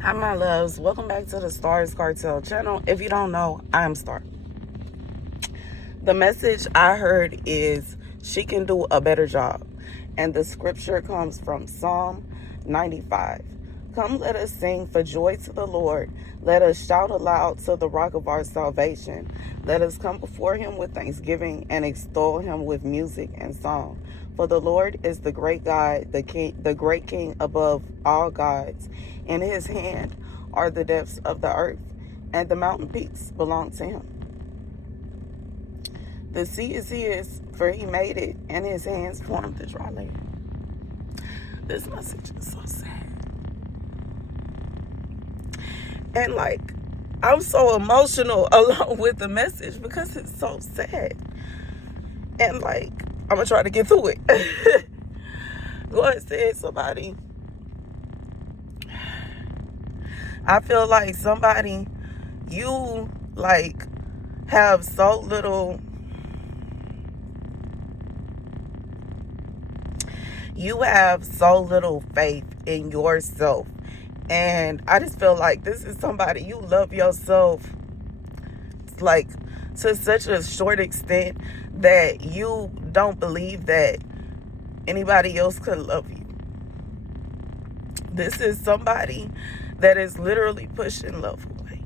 Hi, my loves. Welcome back to the Starscartel channel. If you don't know, I'm Star. The message I heard is she can do a better job. And the scripture comes from Psalm 95. Come, let us sing for joy to the Lord. Let us shout aloud to the rock of our salvation. Let us come before him with thanksgiving and extol him with music and song. For the Lord is the great God, the great King above all gods. In his hand are the depths of the earth, and the mountain peaks belong to him. The sea is his, for he made it, and his hands formed the dry land. This message is so sad. And I'm so emotional along with the message because it's so sad. And I'm going to try to get through it. God said somebody, I feel like somebody, you have so little, faith in yourself. And I just feel like this is somebody, you love yourself to such a short extent that you don't believe that anybody else could love you. This is somebody that is literally pushing love away.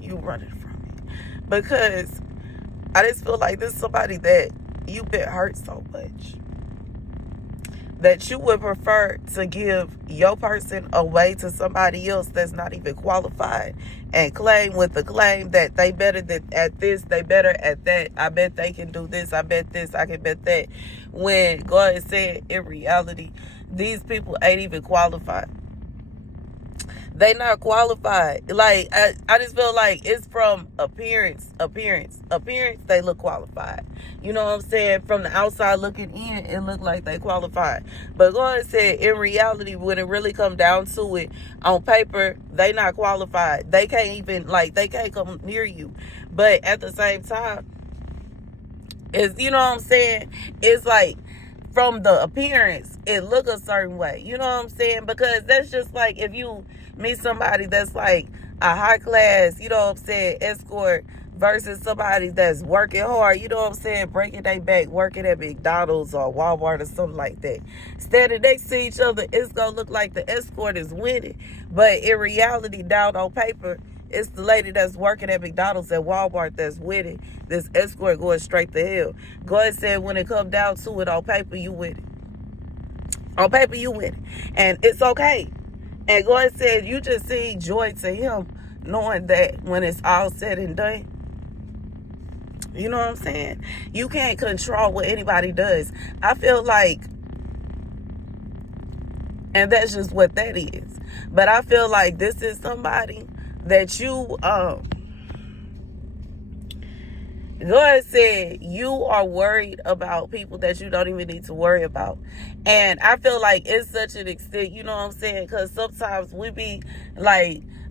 You running from it. Because I just feel like this is somebody that you've been hurt so much that you would prefer to give your person away to somebody else that's not even qualified and claim with the claim that they better at this, they better at that. I bet they can do this. I bet this. I can bet that. When God said in reality, these people ain't even qualified. They not qualified. I just feel like it's from appearance. They look qualified. You know what I'm saying? From the outside looking in, it look like they qualified. But God said in reality, when it really come down to it, on paper, they not qualified. They can't even, they can't come near you. But at the same time, it's, you know what I'm saying? It's from the appearance, it look a certain way. You know what I'm saying? Because that's just if you meet somebody that's a high class, you know what I'm saying, escort versus somebody that's working hard, you know what I'm saying, breaking their back, working at McDonald's or Walmart or something like that. Standing next to each other, it's going to look like the escort is winning. But in reality, down on paper, it's the lady that's working at McDonald's at Walmart that's winning. This escort going straight to hell. God said when it comes down to it, on paper, you win it. On paper, you win it. And it's okay. And God said you just see joy to him knowing that when it's all said and done, you know what I'm saying? You can't control what anybody does. I feel and that's just what that is. But I feel like this is somebody that you, God said you are worried about people that you don't even need to worry about. And I feel like it's such an extent, you know what I'm saying? Because sometimes we be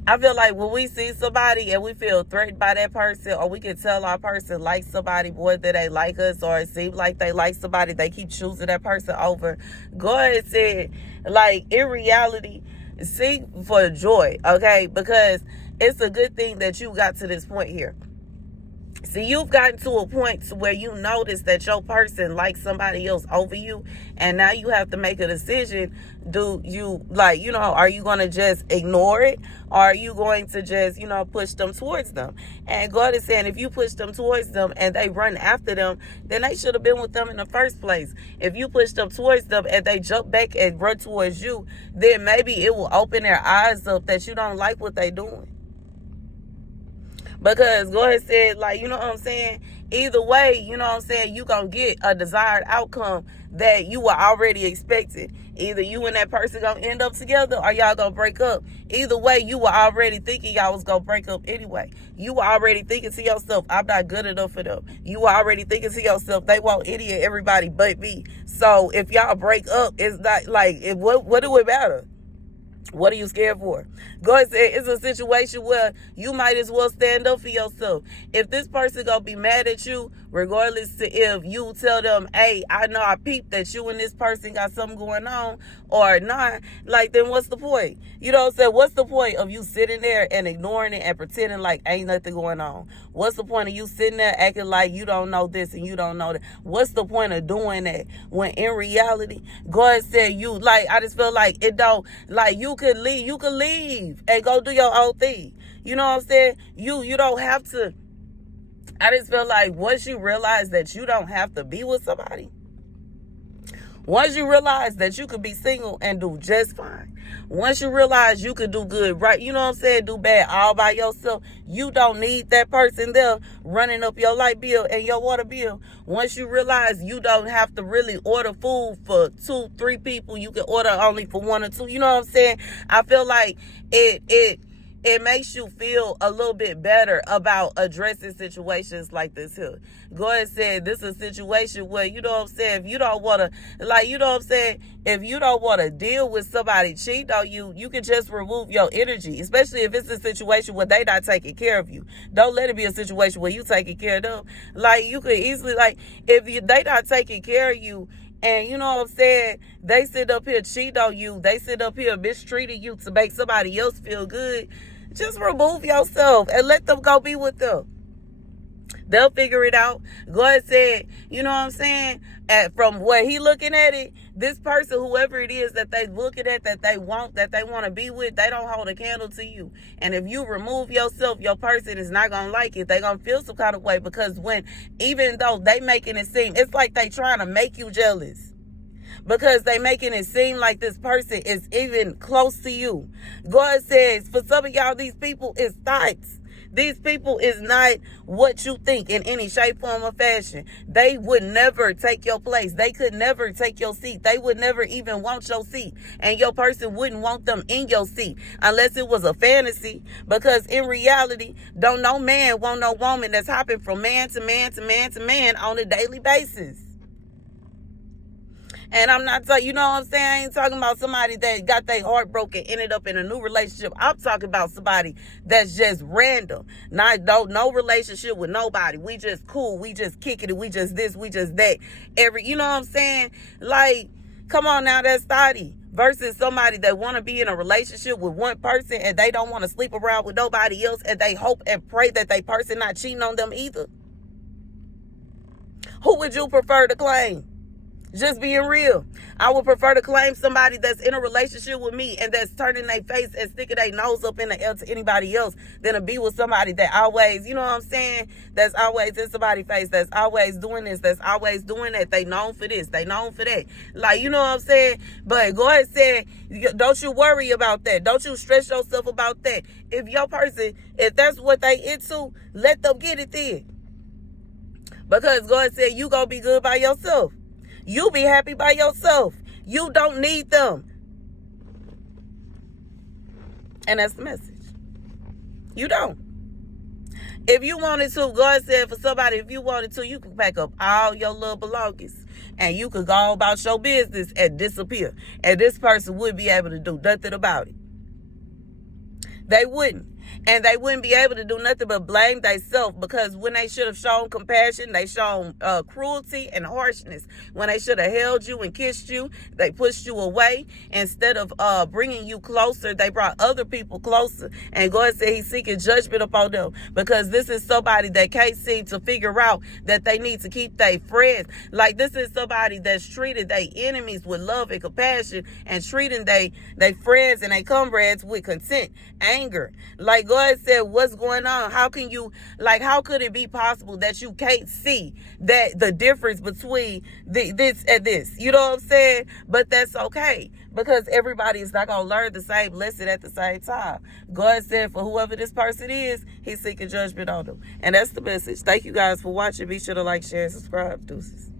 I feel like when we see somebody and we feel threatened by that person, or we can tell our person likes somebody more than they like us, or it seems like they like somebody, they keep choosing that person over. God said, in reality, sing for joy, okay? Because it's a good thing that you got to this point here. See, you've gotten to a point to where you notice that your person likes somebody else over you, and now you have to make a decision. Do you, are you going to just ignore it, or are you going to just, push them towards them? And God is saying if you push them towards them and they run after them, then they should have been with them in the first place. If you push them towards them and they jump back and run towards you, then maybe it will open their eyes up that you don't like what they're doing. Because God said, you know what I'm saying? Either way, you know what I'm saying, you going to get a desired outcome that you were already expecting. Either you and that person going to end up together, or y'all going to break up. Either way, you were already thinking y'all was going to break up anyway. You were already thinking to yourself, I'm not good enough for them. You were already thinking to yourself, they want any and everybody but me. So if y'all break up, it's not what do it matter? What are you scared for? God said it's a situation where you might as well stand up for yourself. If this person gonna be mad at you regardless to if you tell them, hey, I know I peeped that you and this person got something going on or not, like, then what's the point? You know what I'm saying? What's the point of you sitting there and ignoring it and pretending like ain't nothing going on? What's the point of you sitting there acting like you don't know this and you don't know that? What's the point of doing that when in reality, God said you, like, I just feel like it don't, like, you could leave and go do your own thing. You know what I'm saying? You don't have to. I just feel like once you realize that you don't have to be with somebody, once you realize that you could be single and do just fine, once you realize you could do good, right, you know what I'm saying, do bad all by yourself, you don't need that person there running up your light bill and your water bill. Once you realize you don't have to really order food for 2-3 people, you can order only for 1 or 2, you know what I'm saying? I feel like it makes you feel a little bit better about addressing situations like this here. God said this is a situation where, you know what I'm saying, if you don't want to, like, you know what I'm saying, if you don't want to deal with somebody cheating on you, you can just remove your energy, especially if it's a situation where they not taking care of you. Don't let it be a situation where you taking care of them. Like, you could easily, like, if they not taking care of you, and you know what I'm saying, they sit up here cheat on you, they sit up here mistreating you to make somebody else feel good, just remove yourself and let them go be with them. They'll figure it out. God said, you know what I'm saying, from where he looking at it, this person, whoever it is that they looking at, that they want to be with, they don't hold a candle to you. And if you remove yourself, your person is not going to like it. They going to feel some kind of way, because even though they making it seem, it's like they trying to make you jealous, because they making it seem like this person is even close to you. God says, for some of y'all, these people is thoughts. These people is not what you think in any shape, form, or fashion. They would never take your place. They could never take your seat. They would never even want your seat. And your person wouldn't want them in your seat unless it was a fantasy. Because in reality, don't no man want no woman that's hopping from man to man to man to man on a daily basis. And I'm not talking, you know what I'm saying? I ain't talking about somebody that got their heart broken, ended up in a new relationship. I'm talking about somebody that's just random. No relationship with nobody. We just cool. We just kicking it. We just this. We just that. You know what I'm saying? Like, come on now, that's thotty. Versus somebody that want to be in a relationship with one person and they don't want to sleep around with nobody else, and they hope and pray that they person not cheating on them either. Who would you prefer to claim? Just being real. I would prefer to claim somebody that's in a relationship with me and that's turning their face and sticking their nose up in the air to anybody else than to be with somebody that always, you know what I'm saying, that's always in somebody's face, that's always doing this, that's always doing that. They known for this, they known for that. Like, you know what I'm saying? But God said, don't you worry about that. Don't you stress yourself about that. If your person, if that's what they into, let them get it then. Because God said you gonna be good by yourself. You be happy by yourself. You don't need them. And that's the message. You don't. If you wanted to, God said for somebody, if you wanted to, you could pack up all your little belongings and you could go about your business and disappear. And this person would be able to do nothing about it. They wouldn't. And they wouldn't be able to do nothing but blame themselves, because when they should have shown compassion, they shown cruelty and harshness. When they should have held you and kissed you, they pushed you away. Instead of bringing you closer, they brought other people closer. And God said he's seeking judgment upon them, because this is somebody that can't seem to figure out that they need to keep their friends. Like, this is somebody that's treated their enemies with love and compassion, and treating their friends and their comrades with contempt, anger. Like, God said, what's going on? How can you, like, how could it be possible that you can't see that the difference between this and this? You know what I'm saying? But that's okay, because everybody is not going to learn the same lesson at the same time. God said for whoever this person is, he's seeking judgment on them. And that's the message. Thank you guys for watching. Be sure to like, share, and subscribe. Deuces.